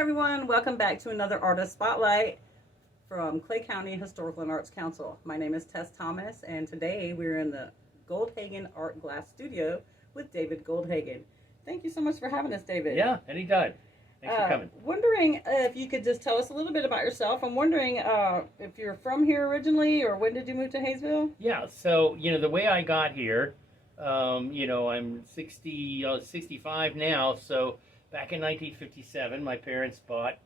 everyone. Welcome back to another Artist Spotlight from Clay County Historical and Arts Council. My name is Tess Thomas, and today we're in the Goldhagen Art Glass Studio with David Goldhagen. Thank you so much for having us, David. Yeah, anytime. Thanks for coming. Wondering if you could just tell us a little bit about yourself. I'm wondering if you're from here originally, or when did you move to Hayesville? Yeah, so, the way I got here, I'm 65 now, so back in 1957, my parents bought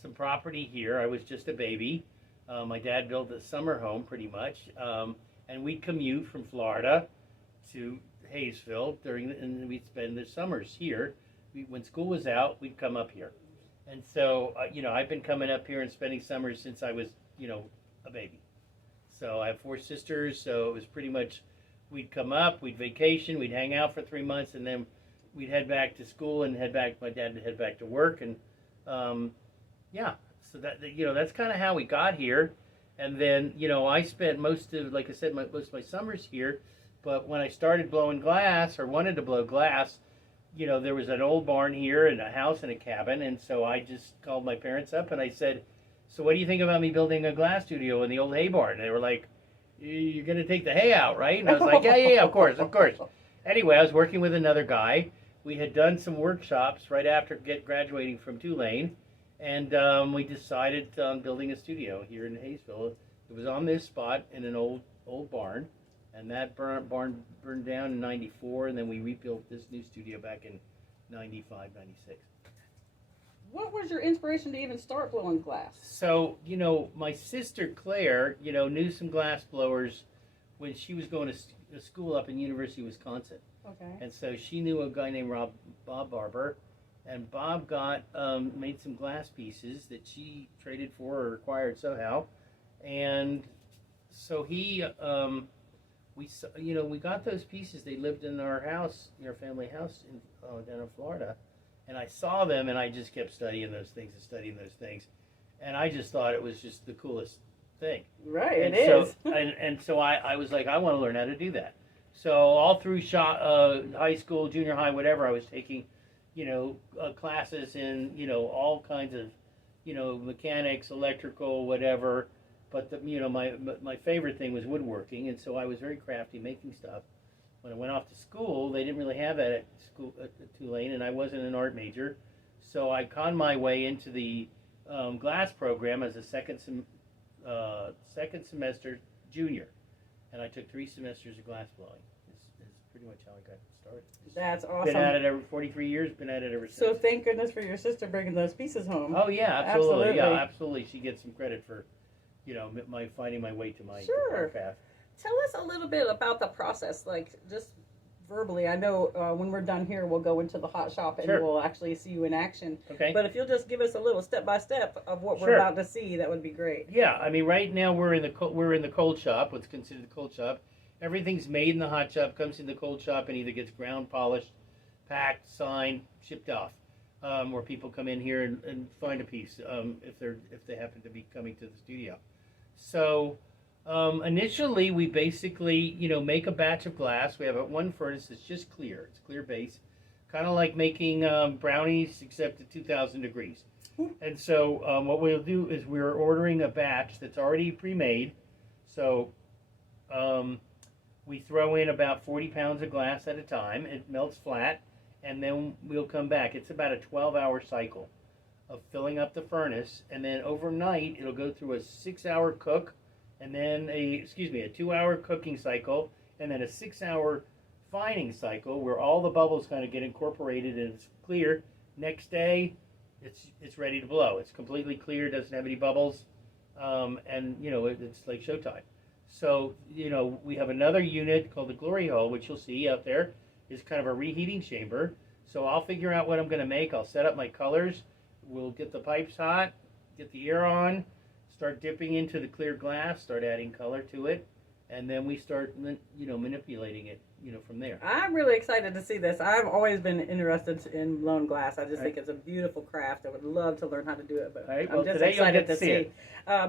some property here. I was just a baby. My dad built a summer home, pretty much, and we'd commute from Florida to Hayesville, and we'd spend the summers here. When school was out, we'd come up here. And so, I've been coming up here and spending summers since I was, a baby. So I have 4 sisters, so it was pretty much, we'd come up, we'd vacation, we'd hang out for 3 months, and then we'd head back to school and my dad would head back to work. And, so that's kind of how we got here. And then, I spent most of my summers here. But when I started blowing glass, or wanted to blow glass, there was an old barn here and a house and a cabin. And so I just called my parents up and I said, so what do you think about me building a glass studio in the old hay barn? And they were like, you're going to take the hay out, right? And I was like, yeah, of course. Anyway, I was working with another guy. We had done some workshops right after graduating from Tulane. And we decided on building a studio here in Hayesville. It was on this spot in an old barn. And that barn burned down in 94, and then we rebuilt this new studio back in 95, 96. What was your inspiration to even start blowing glass? So, my sister Claire, knew some glass blowers when she was going to school up in University of Wisconsin. Okay. And so she knew a guy named Bob Barber, and Bob made some glass pieces that she traded for or acquired somehow. And so he... we got those pieces. They lived in our house, in our family house down in Florida. And I saw them, and I just kept studying those things. And I just thought it was just the coolest thing. Right, it is. And so I was like, I want to learn how to do that. So all through high school, junior high, whatever, I was taking, classes in, all kinds of, mechanics, electrical, whatever. But my favorite thing was woodworking, and so I was very crafty, making stuff. When I went off to school, they didn't really have that at school at Tulane, and I wasn't an art major, so I conned my way into the glass program as a second semester junior, and I took 3 semesters of glass blowing. Is pretty much how I got started. That's awesome. Been at it ever 43 years. Been at it ever since. So thank goodness for your sister bringing those pieces home. Oh yeah, absolutely. Yeah, absolutely. She gets some credit for, finding my way to my path. Tell us a little bit about the process, like just verbally. I know when we're done here, we'll go into the hot shop and we'll actually see you in action. Okay. But if you'll just give us a little step-by-step of what we're about to see, that would be great. Yeah, I mean, right now we're in the cold shop, what's considered the cold shop. Everything's made in the hot shop, comes in the cold shop, and either gets ground, polished, packed, signed, shipped off. Where people come in here and find a piece if they happen to be coming to the studio. So initially we basically make a batch of glass. We have one furnace that's just clear. It's clear base, kind of like making brownies except at 2,000 degrees. And so what we'll do is we're ordering a batch that's already pre-made. So we throw in about 40 pounds of glass at a time. It melts flat. And then we'll come back. It's about a 12-hour cycle of filling up the furnace, and then overnight it'll go through a 6-hour cook, and then a 2-hour cooking cycle, and then a 6-hour fining cycle where all the bubbles kind of get incorporated and it's clear. Next day, it's ready to blow. It's completely clear, doesn't have any bubbles, and it's like showtime. So we have another unit called the Glory Hole, which you'll see out there. Is kind of a reheating chamber. So I'll figure out what I'm going to make. I'll set up my colors. We'll get the pipes hot, get the air on, start dipping into the clear glass, start adding color to it, and then we start manipulating it from there. I'm really excited to see this. I've always been interested in blown glass. I just think it's a beautiful craft. I would love to learn how to do it, but I'm just excited to see.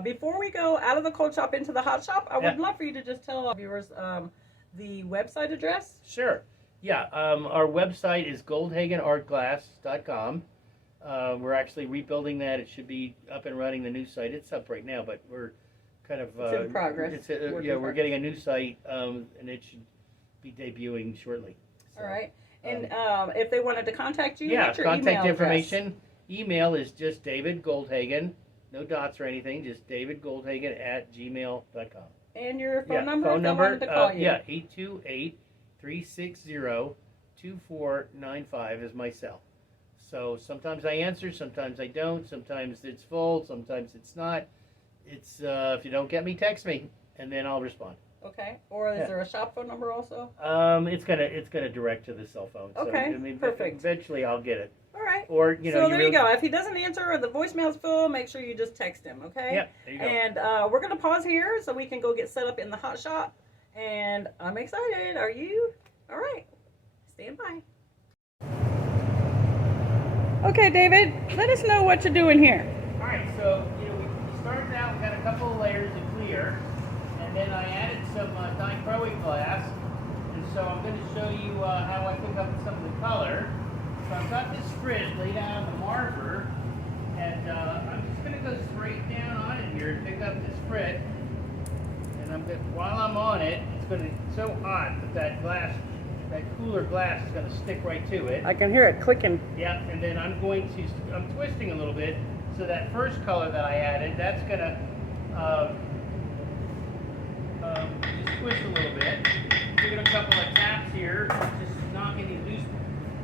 Before we go out of the cold shop into the hot shop, I would love for you to just tell our viewers the website address. Sure. Yeah, our website is goldhagenartglass.com. We're actually rebuilding that. It should be up and running, the new site. It's up right now, but we're kind of... it's in progress. We're getting a new site, and it should be debuting shortly. So, all right. And if they wanted to contact you, yeah, what's your contact email information. address? Email is just David Goldhagen, no dots or anything, just davidgoldhagen@gmail.com. And your phone number? Phone number, to call you. 828-360-2495 is my cell. So sometimes I answer, sometimes I don't, sometimes it's full, sometimes it's not. It's if you don't get me, text me, and then I'll respond. Okay. Or is there a shop phone number also? It's gonna direct to the cell phone. Okay. So, I mean, perfect. Eventually, I'll get it. All right. Or so there you go. If he doesn't answer or the voicemail's full, make sure you just text him. Okay. Yeah. There you go. And we're gonna pause here so we can go get set up in the hot shop. And I'm excited. Are you? All right. Stand by. Okay, David. Let us know what you're doing here. All right. So we started out. We got a couple of layers of clear. And then I added some dichroic glass, and so I'm going to show you how I pick up some of the color. So I've got this frit laid out on the marker, and I'm just going to go straight down on it here and pick up this frit. And while I'm on it, it's so hot that glass, that cooler glass, is going to stick right to it. I can hear it clicking. Yeah, and then I'm twisting a little bit, so that first color that I added, that's going to just twist a little bit. Give it a couple of taps here, just knocking these loose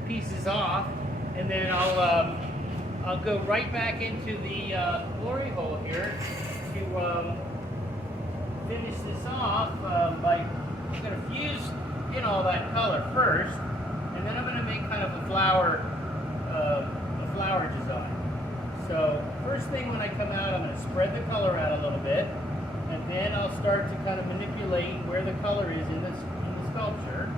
pieces off, and then I'll go right back into the glory hole here to finish this off I'm going to fuse in all that color first, and then I'm going to make kind of a flower design. So first thing when I come out, I'm going to spread the color out a little bit. And then I'll start to kind of manipulate where the color is in the sculpture.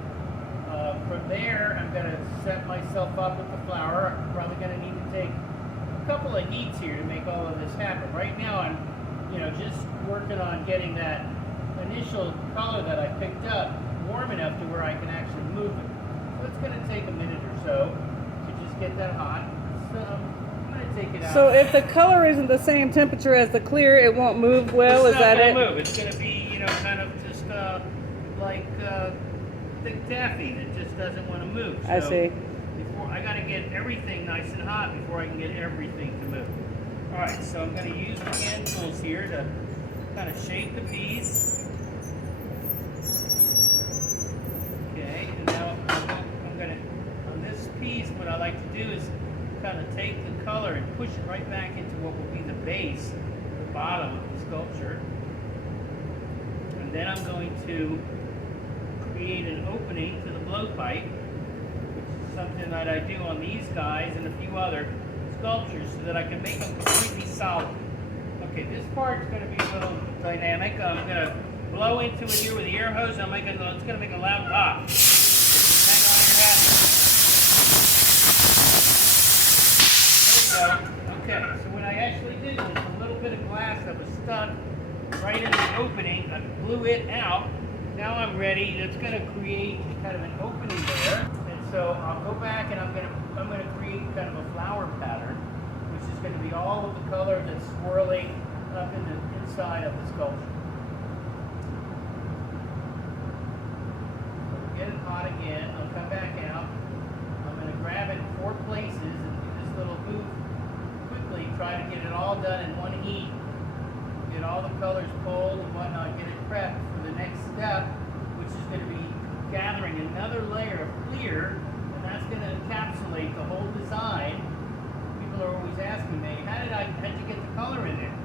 From there, I'm going to set myself up with the flower. I'm probably going to need to take a couple of heats here to make all of this happen. Right now, I'm just working on getting that initial color that I picked up warm enough to where I can actually move it. So it's going to take a minute or so to just get that hot. So I'm going to take it out. So if the color isn't the same temperature as the clear, it won't move well. Is that it? It's not going to move. It's going to be, kind of just like thick taffy that just doesn't want to move. So I see. I got to get everything nice and hot before I can get everything to move. All right, so I'm going to use the hand tools here to kind of shape the piece. Okay, and now I'm going to, on this piece, what I like to do is kind of take the color and push it right back into what will be the base, the bottom of the sculpture. And then I'm going to create an opening to the blowpipe, which is something that I do on these guys and a few other sculptures so that I can make them completely solid. Okay, this part's going to be a little dynamic. I'm going to blow into it here with the air hose. It's going to make a loud pop. Just hang on your hat. There we go. Okay, so what I actually did was a little bit of glass that was stuck right in the opening. I blew it out. Now I'm ready. It's going to create kind of an opening there. And so I'll go back and I'm going to create kind of a flower pattern, which is going to be all of the color that's swirling up in the inside of the sculpture. So we'll get it hot again. I'll come back out. I'm going to grab it in 4 places and do this little move quickly. Try to get it all done in one heat. Get all the colors pulled and whatnot. Get it prepped for the next step, which is going to be gathering another layer of clear, and that's going to encapsulate the whole design. People are always asking me, how'd you get the color in there?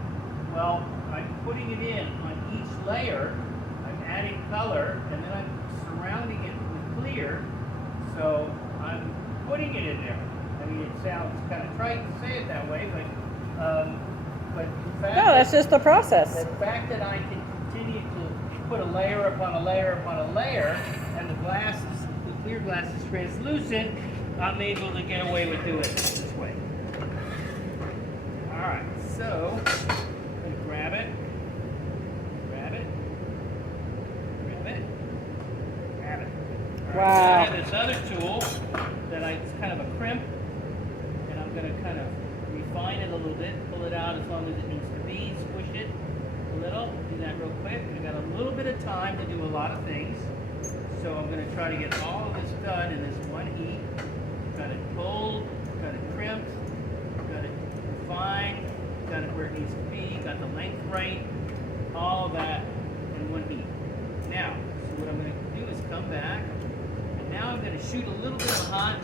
Well, I'm putting it in on each layer. I'm adding color, and then I'm surrounding it with clear. So I'm putting it in there. I mean, it sounds kind of trite to say it that way, but the fact that's just the process. The fact that I can continue to put a layer upon a layer upon a layer, and the clear glass is translucent, I'm able to get away with doing it this way. All right, so I'm going to grab it, grab it. All right, Wow. I have this other tool that it's kind of a crimp, and I'm going to kind of refine it a little bit, pull it out as long as it needs to be, squish it a little, do that real quick. I got a little bit of time to do a lot of things, so I'm going to try to get all of this done in this one heat. Got it pulled, got it crimped, got it refined, got it where it needs to be, got the length right, all of that in one heat. Now, so what I'm going to do is come back, and now I'm going to shoot a little bit of hot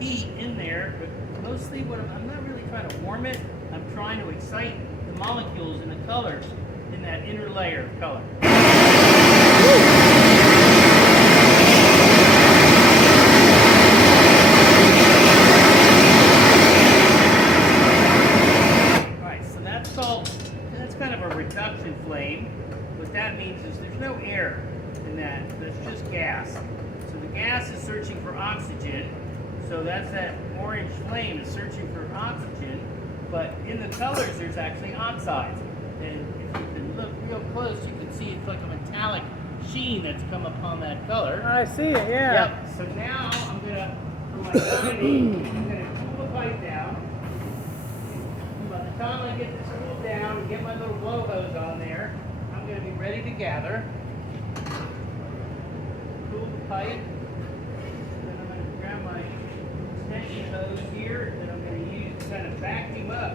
heat in there, but mostly what I'm not really trying to warm it, I'm trying to excite the molecules and the colors in that inner layer of color. Alright, so that's kind of a reduction flame. What that means is there's no air in that, there's just gas. So the gas is searching for oxygen. So that's that orange flame is searching for oxygen, but in the colors there's actually oxides. And if you can look real close, you can see it's like a metallic sheen that's come upon that color. I see it, yeah. Yep. So now I'm gonna, for my quantity, I'm gonna cool the pipe down. And by the time I get this cooled down and get my little blow hose on there, I'm gonna be ready to gather. Cool the pipe. Then I'm gonna grab my extension hose here that I'm going to use to kind of vacuum up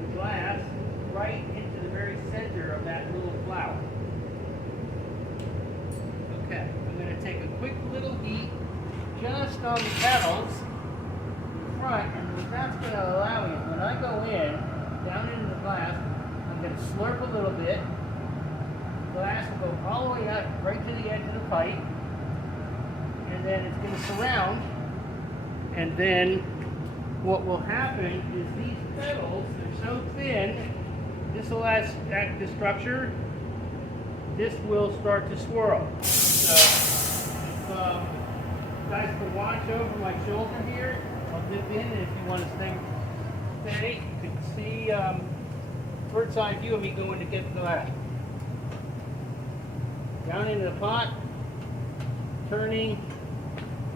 the glass right into the very center of that little flower. Okay, I'm going to take a quick little heat just on the petals in front, and what that's going to allow me is when I go in, down into the glass, I'm going to slurp a little bit. The glass will go all the way up right to the edge of the pipe, and then it's going to surround. And then what will happen is these petals, they're so thin, this will act the structure, this will start to swirl. So if you guys can watch over my shoulder here, I'll dip in, and if you want to stay steady, you can see bird's eye view of me going to get the glass. Down into the pot, turning,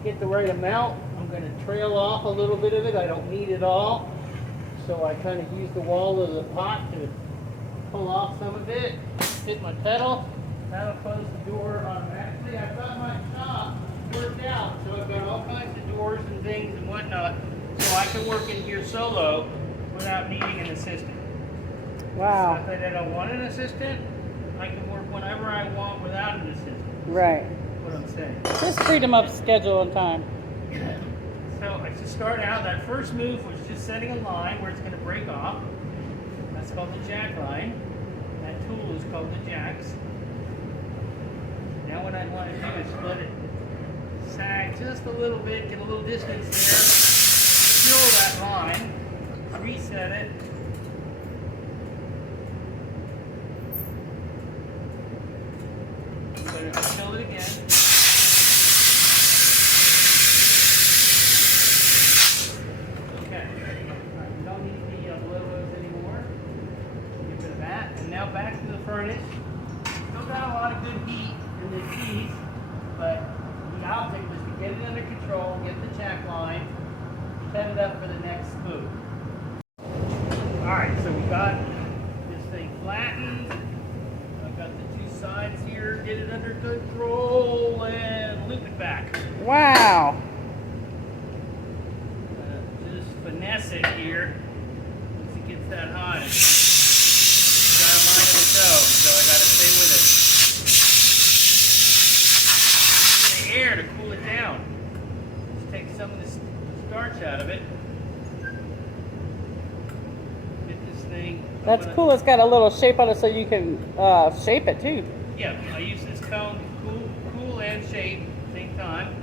get the right amount. I'm going to trail off a little bit of it. I don't need it all. So I kind of use the wall of the pot to pull off some of it. Hit my pedal. That'll close the door automatically. I've got my shop worked out. So I've got all kinds of doors and things and whatnot. So I can work in here solo without needing an assistant. Wow. It's not that I don't want an assistant. I can work whenever I want without an assistant. Right. That's what I'm saying. Just freedom of schedule and time. So to start out, that first move was just setting a line where it's going to break off. That's called the jack line. That tool is called the jacks. Now what I want to do is split it, sag just a little bit, get a little distance there, fill that line, reset it. I'm going to fill it again. Now back to the furnace. Still got a lot of good heat in the piece, but the object was to get it under control, get the jack line, set it up for the next move. Alright, so we got this thing flattened. I've got the two sides here, get it under control, and loop it back. Wow. Just finesse it here once it gets that hot. So I gotta stay with it. The air to cool it down. Just take some of the starch out of it. Get this thing. That's cool. It's got a little shape on it so you can shape it too. Yeah, I use this cone to cool and shape at the same time.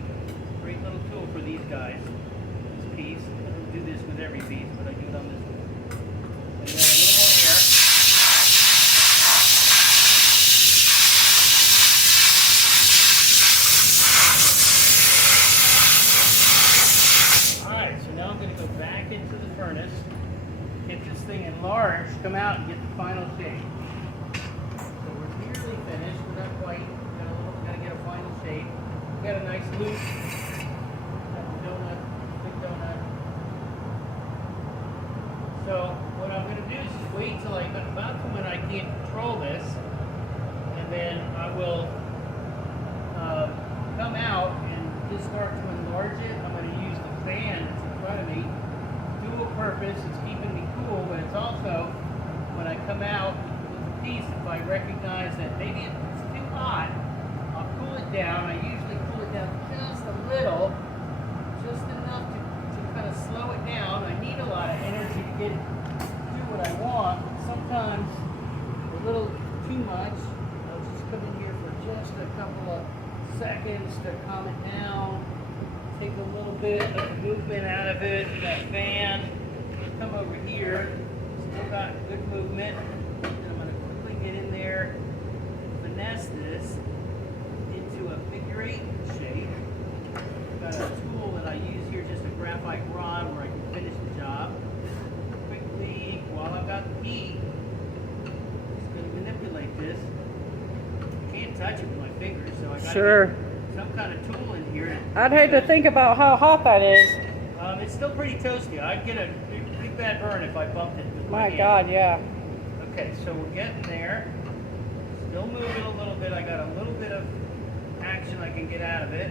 Great little tool for these guys. This piece. I don't do this with every piece, but I do it on this one. And then a little more air. Enlarge, come out and get the final shape. So we're nearly finished. We're not quite. We're going to get a final shape. We got a nice loop. Got the donut, big donut. So what I'm going to do is just wait till I get about to when I can't control this, and then I will come out and just start to enlarge it. I'm going to use the fan that's in front of me. Dual purpose, it's keeping me cool, but it's also, when I come out with the piece, if I recognize that maybe it's too hot, I'll cool it down. I usually cool it down just a little, just enough to kind of slow it down. I need a lot of energy to do what I want, but sometimes a little too much. I'll just come in here for just a couple of seconds to calm it down, take a little bit of movement out of it, that fan, come over here, still got good movement, and I'm going to quickly get in there, finesse this into a figure 8 shape. I've got a tool that I use here, just a graphite rod where I can finish the job. Quickly, while I've got the heat, I'm just going to manipulate this. Can't touch it with my fingers, so I got to get some kind of tool in here. I'd hate to think about how hot that is. It's still pretty toasty. I'd get a big bad burn if I bumped it with my hand. God, yeah. Okay, so we're getting there. Still moving a little bit. I got a little bit of action I can get out of it.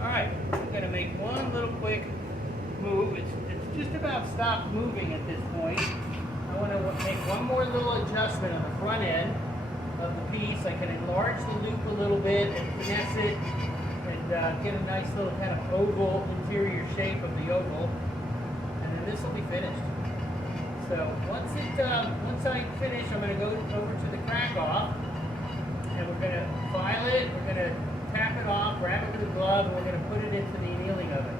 All right, I'm going to make one little quick move. It's just about stopped moving at this point. I want to make one more little adjustment on the front end of the piece. I can enlarge the loop a little bit and finesse it and get a nice little kind of oval interior shape of the oval, and then this will be finished. So once I finish, I'm going to go over to the crack off, and we're going to file it. We're going to tap it off, grab it with a glove, and we're going to put it into the annealing oven.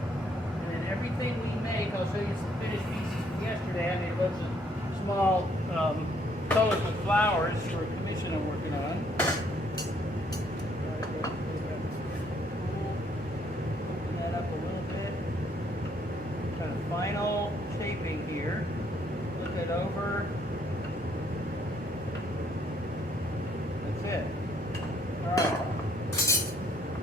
And then everything we make, I'll show you some finished pieces from yesterday. I made a bunch of small colorful flowers for a commission I'm working on. Open that up a little bit. Kind of final shaping here. Flip it over. That's it. Alright.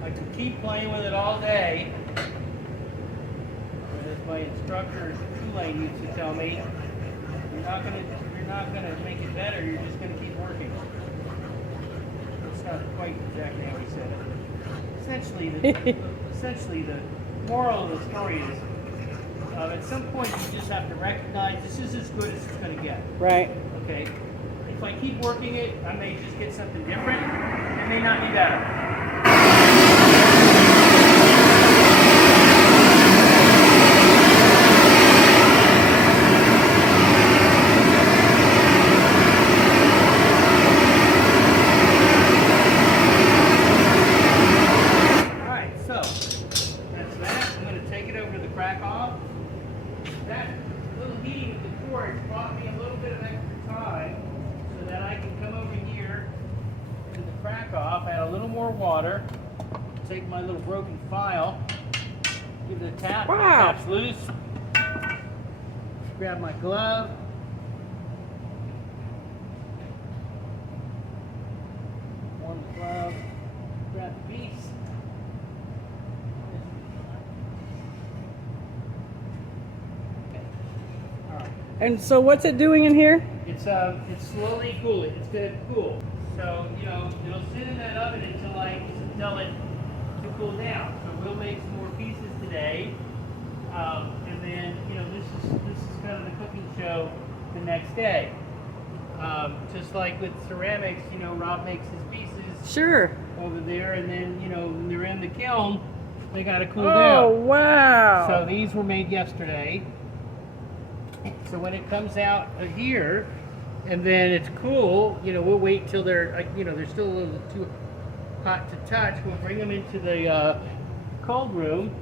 I can keep playing with it all day. But as my instructor, Tulane, used to tell me, you're not gonna make it better, you're just gonna keep working. That's not quite exactly how he said it. Essentially the moral of the story is at some point you just have to recognize this is as good as it's gonna get. Right. Okay. If I keep working it, I may just get something different. It may not be better. Water, take my little broken file, give it a tap, tap's loose, grab my glove, warm the glove, grab the piece. Okay. All right. And so what's it doing in here? It's slowly cooling. It's gonna cool. So, it'll sit in that oven until I tell it to cool down. So we'll make some more pieces today. And then, this is kind of the cooking show the next day. Just like with ceramics, Rob makes his pieces over there, and then, when they're in the kiln, they gotta cool down. Oh, wow. So these were made yesterday. So when it comes out here, and then it's cool, we'll wait until they're still a little too hot to touch. We'll bring them into the cold room,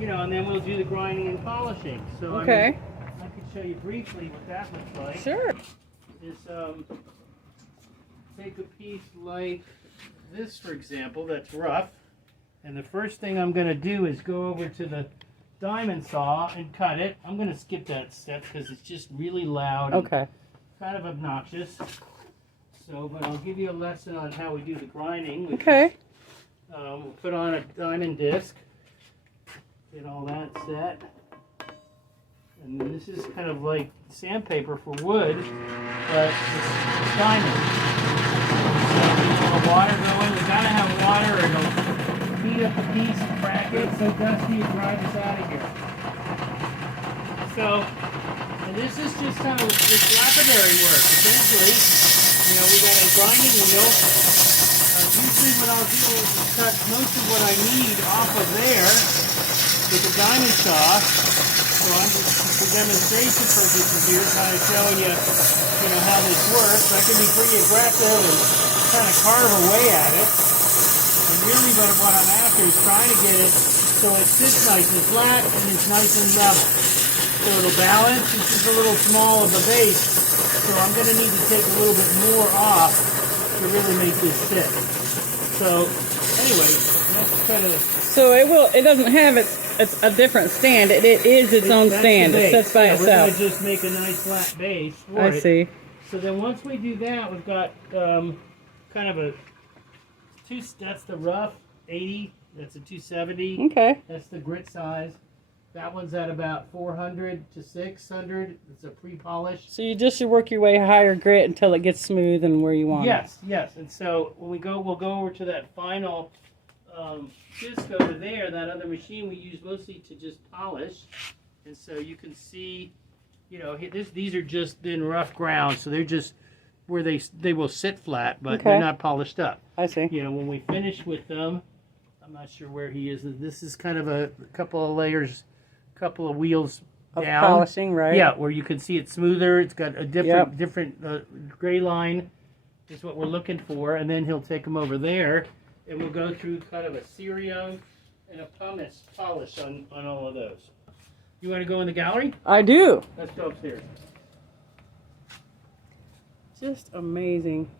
and then we'll do the grinding and polishing. So okay. I could show you briefly what that looks like. Sure. Is take a piece like this, for example, that's rough, and the first thing I'm going to do is go over to the diamond saw and cut it. I'm going to skip that step because it's just really loud. Okay. Kind of obnoxious. So, but I'll give you a lesson on how we do the grinding. Okay. We'll put on a diamond disc. Get all that set. And this is kind of like sandpaper for wood, but it's diamond. So water going. We gotta have water, or it'll heat up the piece, crack it, so dusty, and drive us out of here. So, and this is just kind of this lapidary work. Essentially, you know, we got a grinding wheel. Usually what I'll do is cut most of what I need off of there with a diamond saw. So I'm just, for demonstration purposes here, kind of showing you, how this works. I can be pretty aggressive and kind of carve away at it. And really what I'm after is trying to get it so it sits nice and flat and it's nice and level. So it'll balance. This is a little small of the base, so I'm going to need to take a little bit more off to really make this sit. So anyway, that's kind of... So it doesn't have it's a different stand. It is its own stand. It sits by itself. We're going to just make a nice flat base for it. I see. So then once we do that, we've got kind of that's the rough 80. That's a 270. Okay. That's the grit size. That one's at about 400 to 600. It's a pre-polished. So you work your way higher grit until it gets smooth and where you want it. Yes. And so when we'll go over to that final disc over there, that other machine we use mostly to just polish. And so you can see, these are just in rough ground, so they're just where they will sit flat, but they're not polished up. I see. When we finish with them, I'm not sure where he is. This is kind of a couple of layers, couple of wheels of down. Polishing, right? Yeah, where you can see it's smoother. It's got a different gray line is what we're looking for, and then he'll take them over there, and we'll go through kind of a cerio and a pumice polish on all of those. You want to go in the gallery? I do. Let's go upstairs. Just amazing.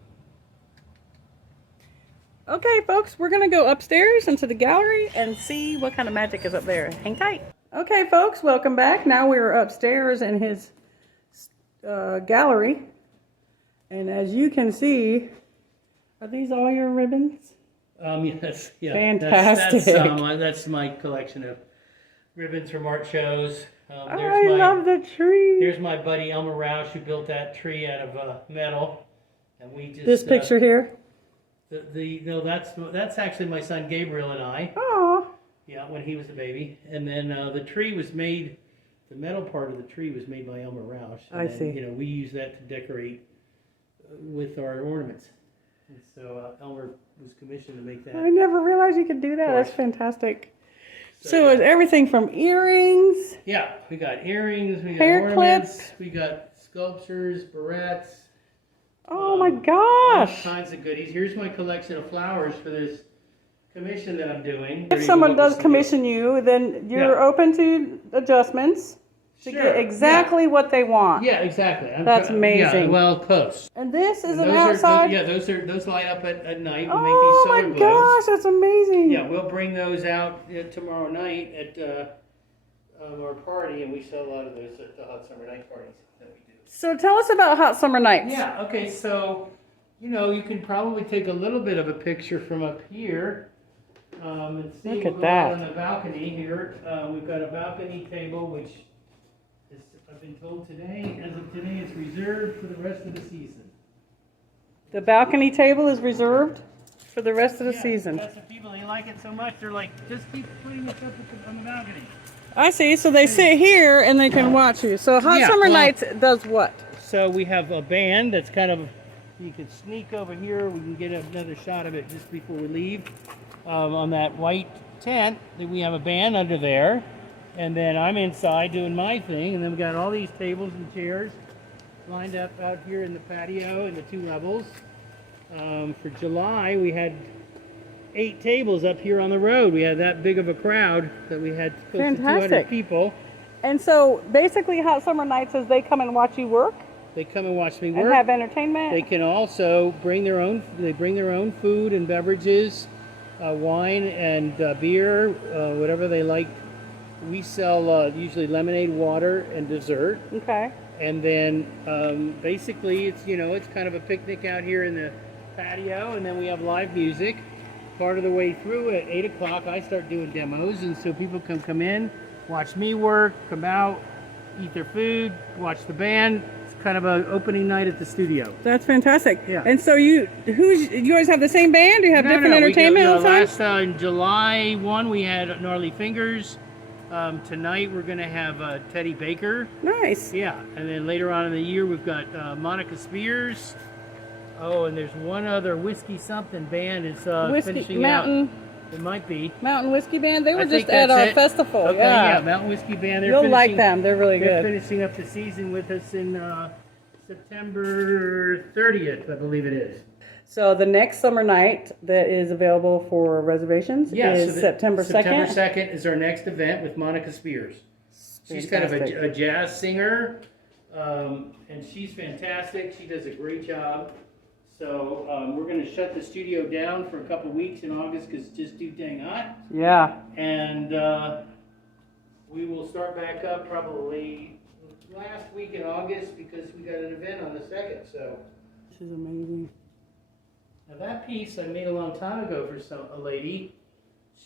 Okay, folks, we're going to go upstairs into the gallery and see what kind of magic is up there. Hang tight. Okay, folks, welcome back. Now we're upstairs in his gallery. And as you can see, are these all your ribbons? Yes. Yeah. Fantastic. That's my collection of ribbons from art shows. I love the tree. Here's my buddy Elmer Roush, who built that tree out of metal. And we just... This picture here? No, that's actually my son Gabriel and I. Oh. Yeah, when he was a baby. And then the tree was made, the metal part of the tree was made by Elmer Roush. I see. We use that to decorate with our ornaments. And so Elmer was commissioned to make that. I never realized you could do that. That's fantastic. So is everything from earrings? Yeah, we got earrings, we got hair ornaments, clips, we got sculptures, barrettes. Oh my gosh! All kinds of goodies. Here's my collection of flowers for this commission that I'm doing. If someone does commission you, then you're open to adjustments to get exactly what they want. Yeah, exactly. That's amazing. Yeah, well, close. And this is an outside. Those light up at night. Oh we make these solar my glows. gosh, that's amazing. Yeah, we'll bring those out tomorrow night at our party, and we sell a lot of those at the hot summer night parties that we do. So tell us about hot summer nights. Yeah. Okay. So, you can probably take a little bit of a picture from up here. And see. Look at that. On the balcony here, we've got a balcony table, which is, I've been told today, as of today, it's reserved for the rest of the season. The balcony table is reserved for the rest of the season. That's the people, they like it so much, they're like, just keep putting us up on the balcony. I see. So they sit here and they can watch you. So hot summer nights does what? So we have a band that's kind of, you can sneak over here. We can get another shot of it just before we leave. On that white tent, we have a band under there. And then I'm inside doing my thing. And then we've got all these tables and chairs lined up out here in the patio in the 2 levels. For July, we had 8 tables up here on the road. We had that big of a crowd that we had close to 200 people. And so basically hot summer nights is they come and watch you work? They come and watch me work. And have entertainment? They can also bring their own food and beverages, wine and beer, whatever they like. We sell usually lemonade, water, and dessert. Okay. And then basically it's kind of a picnic out here in the patio, and then we have live music. Part of the way through at 8 o'clock I start doing demos, and so people can come in, watch me work, come out, eat their food, watch the band. It's kind of an opening night at the studio. That's fantastic. Yeah. And so you always have the same band? Do you have different entertainment all the time? Last July 1 we had Gnarly Fingers. Tonight we're going to have Teddy Baker. Nice. Yeah, and then later on in the year we've got Monica Spears. Oh, and there's one other Whiskey Something band is finishing Mountain. out. It might be. Mountain Whiskey Band. They were just at our festival. Okay, yeah, Mountain Whiskey Band. You'll like them. They're really good. They're finishing up the season with us in September 30th, I believe it is. So the next summer night that is available for reservations is September 2nd. September 2nd is our next event with Monica Spears. She's kind of a jazz singer, and she's fantastic. She does a great job. So we're going to shut the studio down for a couple weeks in August because it's just too dang hot. Yeah. And we will start back up probably last week in August because we got an event on the 2nd. So this is amazing. Now that piece I made a long time ago for a lady.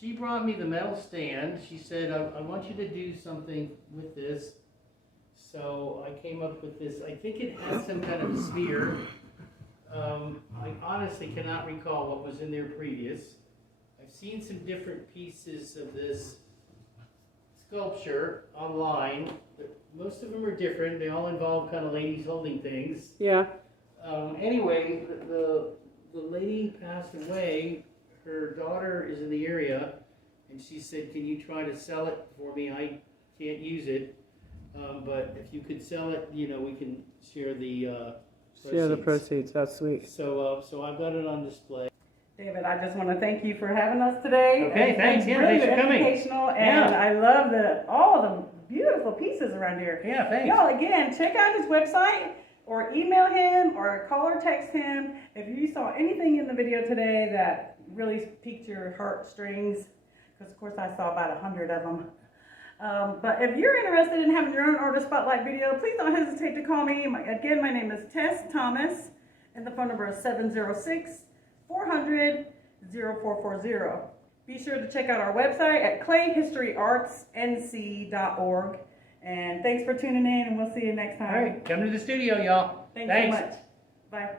She brought me the metal stand. She said, I want you to do something with this. So I came up with this. I think it has some kind of a sphere. I honestly cannot recall what was in there previous. I've seen some different pieces of this sculpture online, but most of them are different. They all involve kind of ladies holding things. Yeah. Anyway, the lady passed away. Her daughter is in the area, and she said, can you try to sell it for me? I can't use it, but if you could sell it, we can share the proceeds. That's sweet. So I've got it on display. David, I just want to thank you for having us today. Okay, thanks. Yeah, really thanks for coming. Educational, and I love all the beautiful pieces around here. Yeah, thanks. Y'all, again, check out his website or email him or call or text him if you saw anything in the video today that really piqued your heartstrings, because of course I saw about 100 of them. But if you're interested in having your own Artist Spotlight video, please don't hesitate to call me. Again, my name is Tess Thomas, and the phone number is 706-400-0440. Be sure to check out our website at clayhistoryartsnc.org. And thanks for tuning in, and we'll see you next time. All right, come to the studio, y'all. Thanks so much. Bye.